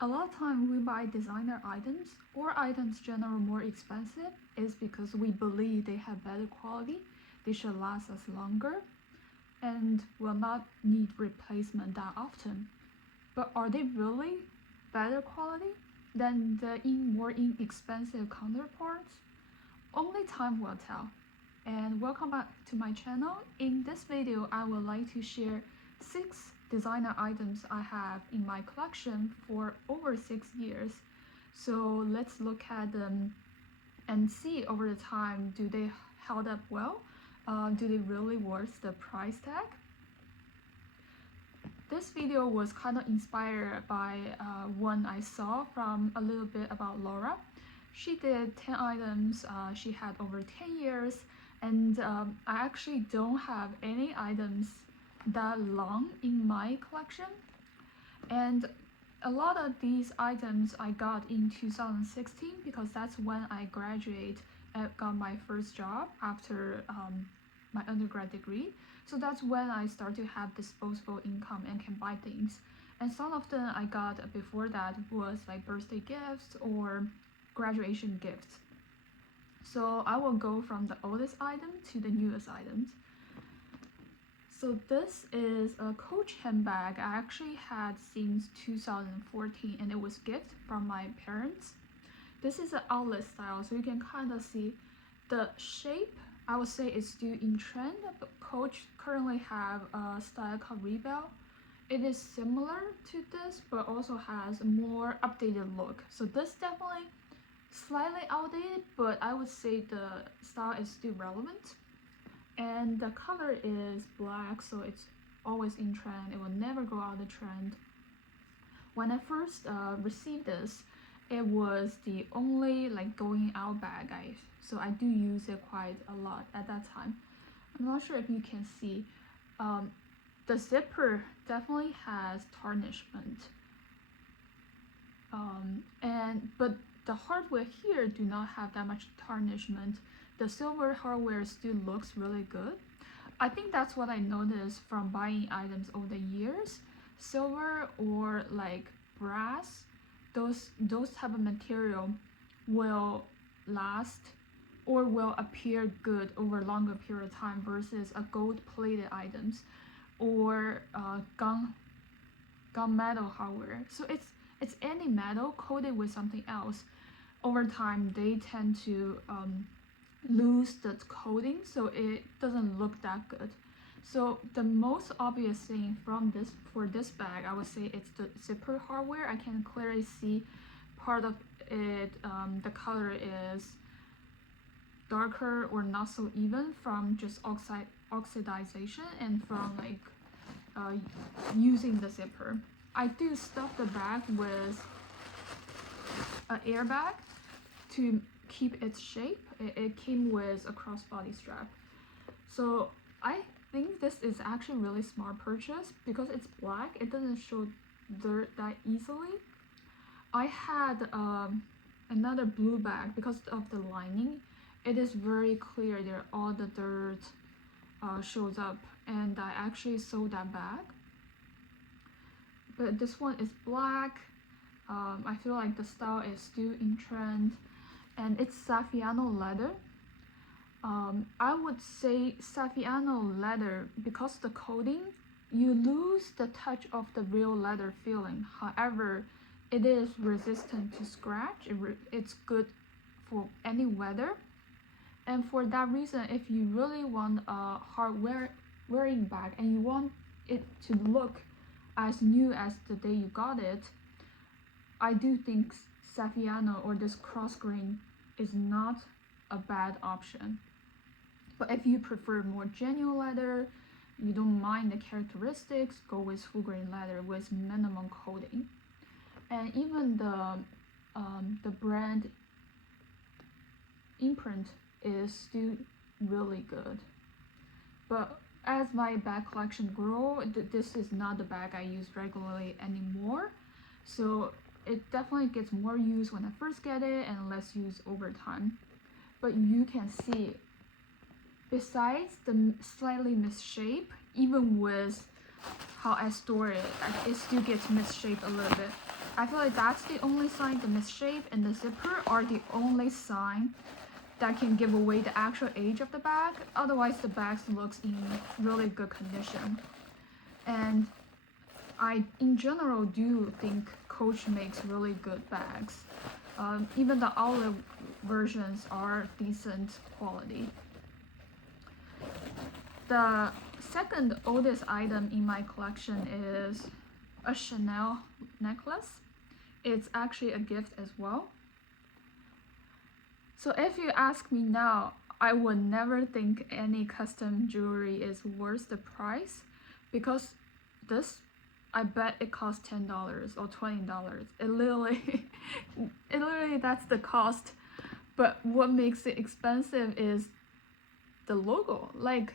A lot of time we buy designer items or items generally more expensive is because we believe they have better quality, they should last us longer, and will not need replacement that often. But are they really better quality than the more inexpensive counterparts? Only time will tell. And welcome back to my channel. In this video, I would like to share 6 designer items I have in my collection for over 6 years. So let's look at them and see over the time, do they held up well? Do they really worth the price tag? This video was kind of inspired by one I saw from a little bit about Laura. She did 10 items, she had over 10 years, and I actually don't have any items that long in my collection. And a lot of these items I got in 2016 because that's when I graduated and got my first job after my undergrad degree. So that's when I started to have disposable income and can buy things. And some of them I got before that was like birthday gifts or graduation gifts. So I will go from the oldest item to the newest items. So this is a Coach handbag I actually had since 2014 and it was gift from my parents. This is an outlet style, so you can kind of see the shape. I would say it's still in trend, but Coach currently have a style called Rebel. It is similar to this, but also has a more updated look. So this definitely slightly outdated, but I would say the style is still relevant. And the color is black, so it's always in trend. It will never go out of trend. When I first received this, it was the only like going out bag so I do use it quite a lot at that time. I'm not sure if you can see, the zipper definitely has tarnishment, but the hardware here do not have that much tarnishment. The silver hardware still looks really good. I think that's what I noticed from buying items over the years. Silver or like brass, those type of material will last or will appear good over a longer period of time versus a gold plated items or gunmetal hardware. So it's any metal coated with something else. Over time they tend to lose the coating, so it doesn't look that good. So the most obvious thing from this for this bag, I would say it's the zipper hardware. I can clearly see part of it, the color is darker or not so even from just oxidization and from like using the zipper. I do stuff the bag with an airbag to keep its shape. It came with a crossbody strap. So I think this is actually a really smart purchase because it's black. It doesn't show dirt that easily. I had another blue bag because of the lining. It is very clear there all the dirt shows up, and I actually sold that bag. But this one is black. I feel like the style is still in trend, and it's Saffiano leather. I would say Saffiano leather because the coating, you lose the touch of the real leather feeling. However, it is resistant to scratch. It's good for any weather. And for that reason, if you really want a hard wearing bag and you want it to look as new as the day you got it, I do think Saffiano or this cross grain is not a bad option. But if you prefer more genuine leather, you don't mind the characteristics, go with full grain leather with minimum coating. And even the brand imprint is still really good. But as my bag collection grow, this is not the bag I use regularly anymore. So it definitely gets more use when I first get it and less use over time. But you can see, besides the slightly misshape, even with how I store it, it still gets misshaped a little bit. I feel like that's the only sign. The misshape and the zipper are the only sign that can give away the actual age of the bag. Otherwise, the bag looks in really good condition. And I, in general, do think Coach makes really good bags. Even the outlet versions are decent quality. The second oldest item in my collection is a Chanel necklace. It's actually a gift as well. So if you ask me now, I would never think any custom jewelry is worth the price, because this, I bet it costs $10 or $20. It literally that's the cost. But what makes it expensive is the logo. Like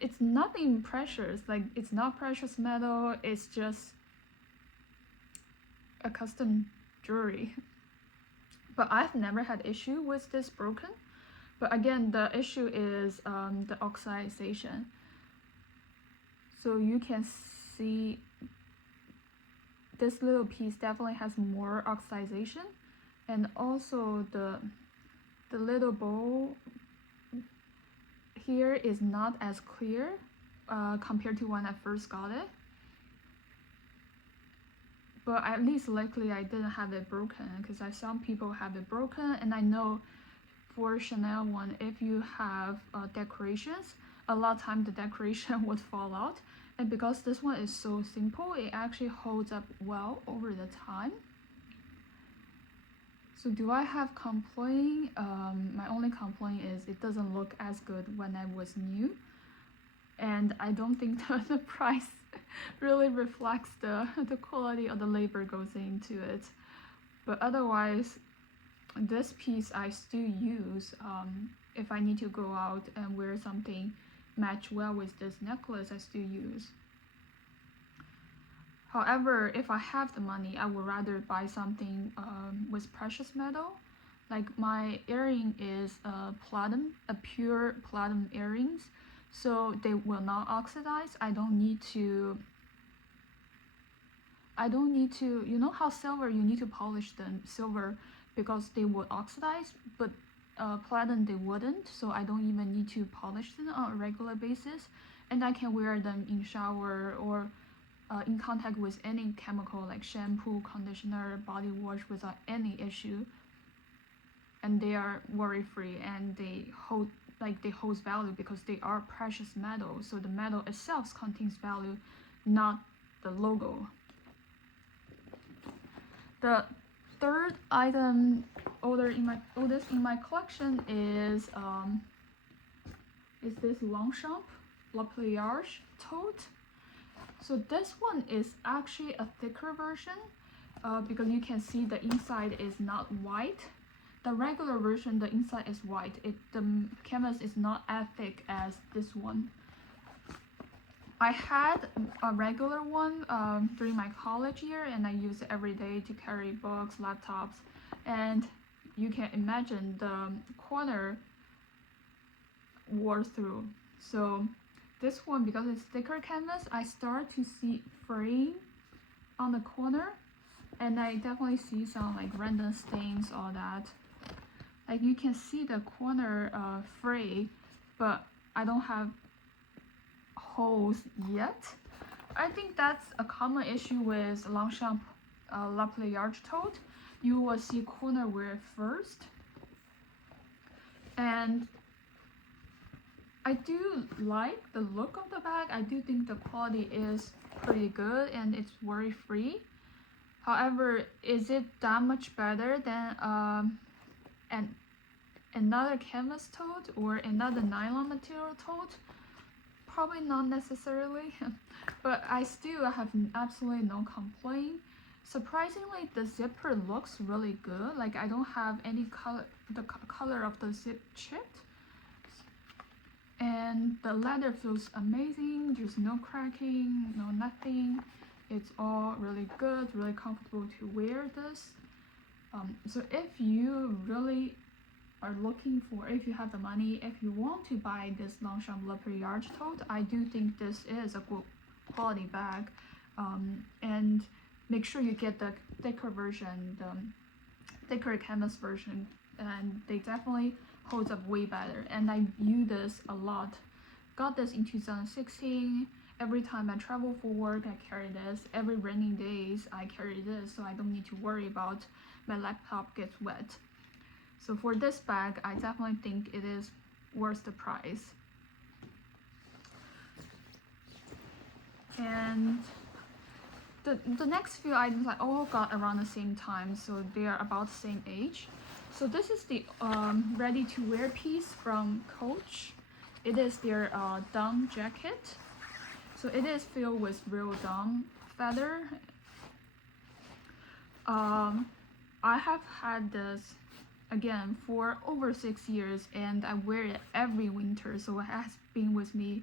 it's nothing precious. Like, it's not precious metal. It's just a custom jewelry. But I've never had issue with this broken. But again, the issue is the oxidization. So you can see this little piece definitely has more oxidization, and also the little bowl here is not as clear compared to when I first got it. But at least luckily I didn't have it broken, because I saw people have it broken, and I know for Chanel one, if you have decorations, a lot of time the decoration would fall out. And because this one is so simple, it actually holds up well over the time. So do I have complaint? My only complaint is it doesn't look as good when I was new. And I don't think the price really reflects the quality of the labor goes into it. But otherwise, this piece I still use if I need to go out and wear something match well with this necklace. I still use. However, if I have the money, I would rather buy something with precious metal. Like, my earring is a pure platinum earrings, so they will not oxidize. I don't need to, you know how silver, you need to polish the silver because they would oxidize, but platinum they wouldn't, so I don't even need to polish them on a regular basis, and I can wear them in shower or in contact with any chemical like shampoo, conditioner, body wash without any issue. And they are worry-free, and they hold value because they are precious metal, so the metal itself contains value, not the logo. The third item oldest in my collection is this Longchamp La Pliage tote. So this one is actually a thicker version because you can see the inside is not white. The regular version, the inside is white. The canvas is not as thick as this one. I had a regular one during my college year, and I use it every day to carry books, laptops, and you can imagine the corner wore through. So this one, because it's thicker canvas, I start to see fraying on the corner, and I definitely see some like random stains, all that. Like, you can see the corner fray, but I don't have holes yet. I think that's a common issue with Longchamp La Pliage tote. You will see corner wear first, and I do like the look of the bag. I do think the quality is pretty good and it's worry-free. However, is it that much better than another canvas tote or another nylon material tote? Probably not necessarily, but I still have absolutely no complaint. Surprisingly, the zipper looks really good. Like, I don't have any color, the color of the zip chipped. And the leather feels amazing. There's no cracking, no nothing. It's all really good, really comfortable to wear this. So if you really are looking for, if you have the money, if you want to buy this Longchamp La Pliage tote, I do think this is a good quality bag. And make sure you get the thicker version, the thicker canvas version, and they definitely holds up way better. And I use this a lot. Got this in 2016. Every time I travel for work, I carry this. Every raining days, I carry this, so I don't need to worry about my laptop gets wet. So for this bag, I definitely think it is worth the price. And the next few items I all got around the same time, so they are about the same age. So this is the ready-to-wear piece from Coach. It is their down jacket. So it is filled with real down feather. I have had this again for over 6 years, and I wear it every winter, so it has been with me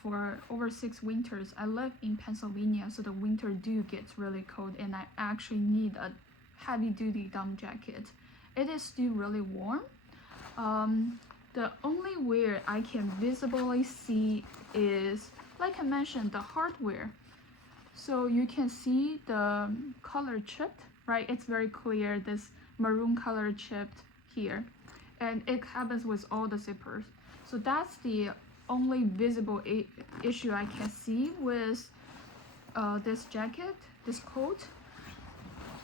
for over 6 winters. I live in Pennsylvania, so the winter gets really cold, and I actually need a heavy-duty down jacket. It is still really warm. The only wear I can visibly see is, like I mentioned, the hardware. So you can see the color chipped, right? It's very clear, this maroon color chipped here, and it happens with all the zippers. So that's the only visible issue I can see with this jacket, this coat.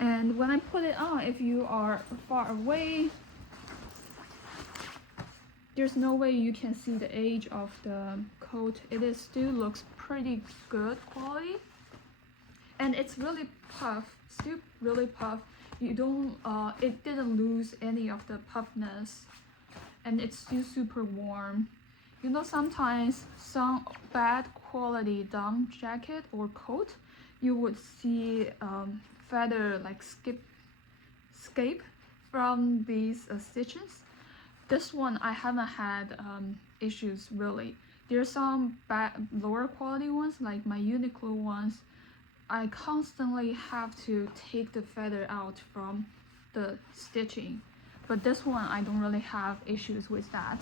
And when I put it on, if you are far away, there's no way you can see the age of the coat. It is still looks pretty good quality, and it's really puff, still really puff. You don't it didn't lose any of the puffiness, and it's still super warm. You know, sometimes some bad quality down jacket or coat, you would see feather like escape from these stitches. This one I haven't had issues really. There's some bad lower quality ones, like my Uniqlo ones. I constantly have to take the feather out from the stitching, but this one I don't really have issues with that.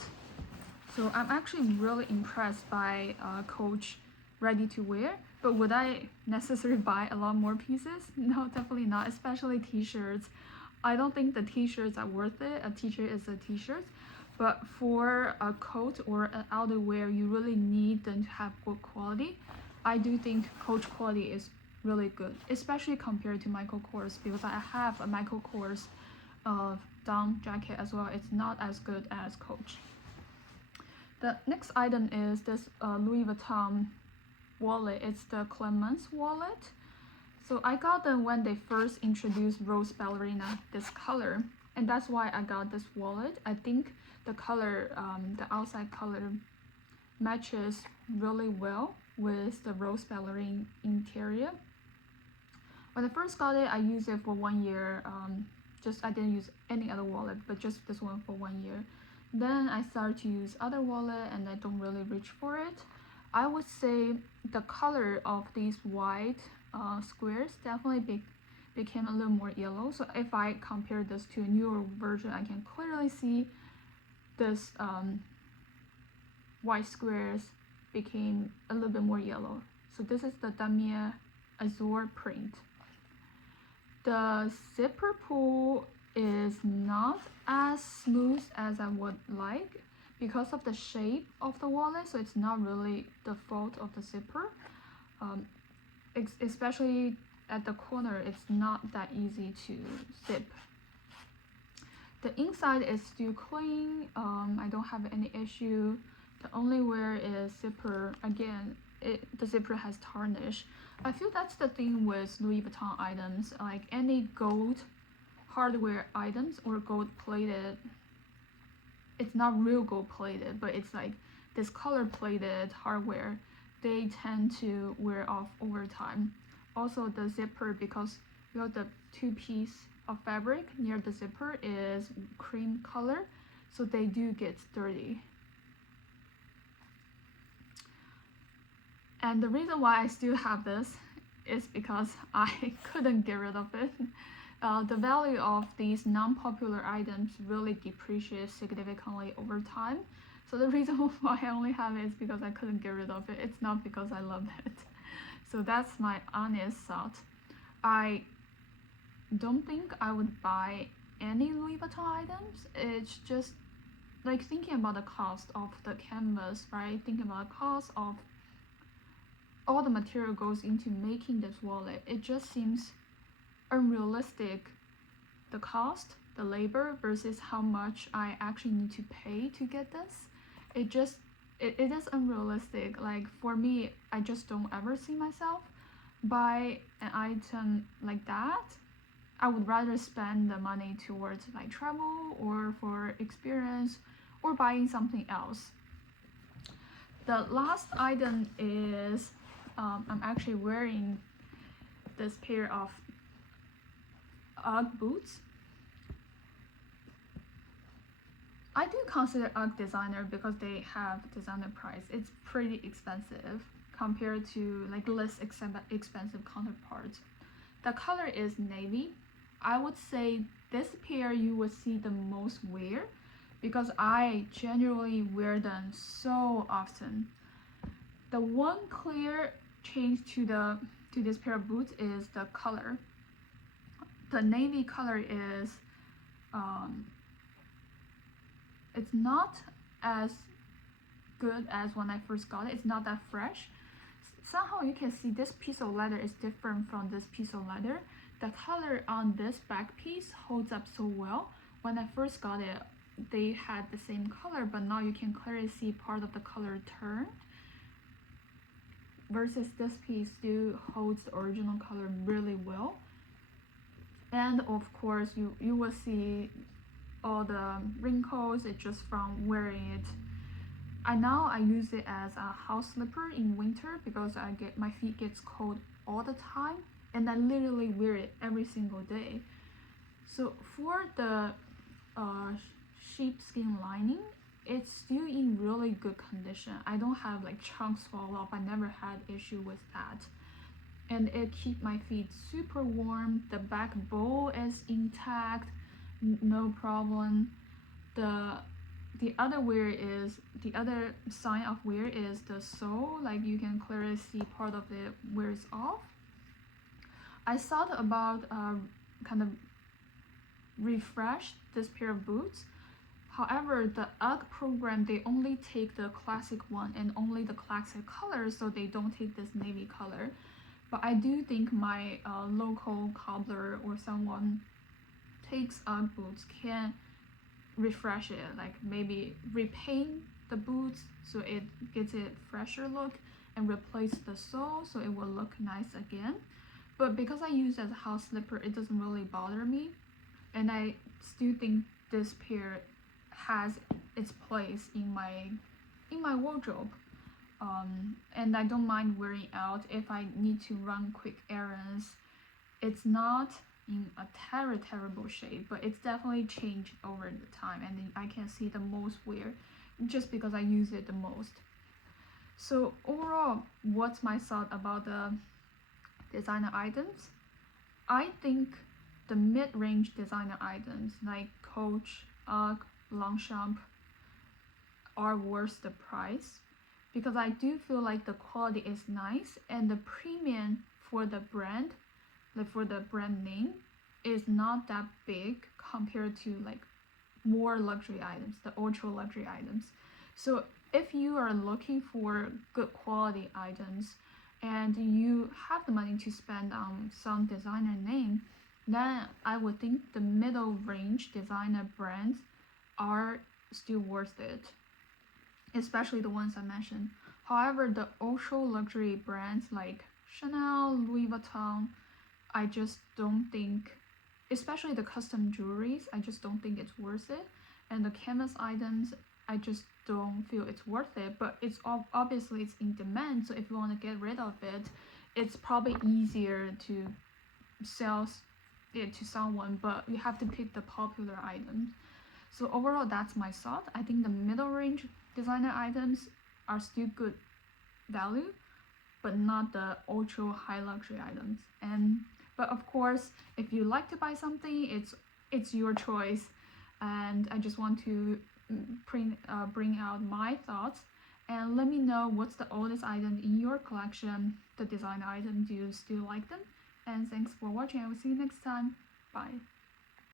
So I'm actually really impressed by Coach ready to wear. But would I necessarily buy a lot more pieces? No, definitely not, especially t-shirts. I don't think the t-shirts are worth it. A t-shirt is a t-shirt. But for a coat or an outerwear, you really need them to have good quality. I do think Coach quality is really good, especially compared to Michael Kors, because I have a Michael Kors down jacket as well. It's not as good as Coach. The next item is this Louis Vuitton wallet. It's the Clemence wallet. So I got them when they first introduced Rose Ballerina, this color, and that's why I got this wallet. I think the color, the outside color matches really well with the Rose Ballerina interior. When I first got it, I used it for 1 year. I didn't use any other wallet, but just this one for 1 year. Then I started to use other wallet, and I don't really reach for it. I would say the color of these white squares definitely became a little more yellow. So if I compare this to a newer version, I can clearly see this white squares became a little bit more yellow. So this is the Damier Azure print. The zipper pull is not as smooth as I would like because of the shape of the wallet, so it's not really the fault of the zipper. Especially at the corner, it's not that easy to zip. The inside is still clean. I don't have any issue. The only wear is zipper. Again, the zipper has tarnish. I feel that's the thing with Louis Vuitton items, like any gold hardware items or gold plated. It's not real gold plated, but it's like this color plated hardware. They tend to wear off over time. Also the zipper, because you know the two piece of fabric near the zipper is cream color, so they do get dirty. And the reason why I still have this is because I couldn't get rid of it. The value of these non-popular items really depreciates significantly over time. So the reason why I only have it is because I couldn't get rid of it. It's not because I love it. So that's my honest thought. I don't think I would buy any Louis Vuitton items. It's just like thinking about the cost of the canvas, right? Thinking about the cost of all the material goes into making this wallet. It just seems unrealistic, the cost, the labor versus how much I actually need to pay to get this. It is unrealistic. Like for me, I just don't ever see myself buy an item like that. I would rather spend the money towards like travel or for experience or buying something else. The last item is I'm actually wearing this pair of UGG boots. I do consider UGG designer because they have designer price. It's pretty expensive compared to like less expensive counterparts. The color is navy. I would say this pair you would see the most wear because I generally wear them so often. The one clear change to this pair of boots is the color. The navy color is it's not as good as when I first got it. It's not that fresh. Somehow you can see this piece of leather is different from this piece of leather. The color on this back piece holds up so well. When I first got it, they had the same color, but now you can clearly see part of the color turned. Versus this piece still holds the original color really well. And of course, you will see all the wrinkles. It's just from wearing it. I use it as a house slipper in winter because my feet gets cold all the time, and I literally wear it every single day. So for the sheepskin lining, it's still in really good condition. I don't have like chunks fall off. I never had issue with that. And it keep my feet super warm. The back bow is intact, no problem. The other sign of wear is the sole. Like you can clearly see part of it wears off. I thought about kind of refresh this pair of boots. However, the UGG program, they only take the classic one and only the classic color, so they don't take this navy color. But I do think my local cobbler or someone takes UGG boots can refresh it, like maybe repaint the boots so it gets a fresher look and replace the sole so it will look nice again. But because I use it as a house slipper, it doesn't really bother me, and I still think this pair has its place in my wardrobe. And I don't mind wearing out if I need to run quick errands. It's not in a terrible shape, but it's definitely changed over the time, and I can see the most wear just because I use it the most. So overall, what's my thought about the designer items? I think the mid-range designer items like Coach, UGG, Longchamp are worth the price because I do feel like the quality is nice and the premium for the brand, like for the brand name, is not that big compared to like more luxury items, the ultra luxury items. So if you are looking for good quality items and you have the money to spend on some designer name, then I would think the middle range designer brands are still worth it, especially the ones I mentioned. However, the ultra luxury brands like Chanel, Louis Vuitton, I just don't think, especially the custom jewelries, I just don't think it's worth it. And the canvas items, I just don't feel it's worth it. But it's obviously it's in demand, so if you want to get rid of it, it's probably easier to sell it to someone, but you have to pick the popular items. So overall, that's my thought. I think the middle range designer items are still good value, but not the ultra high luxury items. But of course, if you like to buy something, it's your choice. And I just want to bring out my thoughts, and let me know what's the oldest item in your collection, the designer item. Do you still like them? And thanks for watching. I will see you next time. Bye.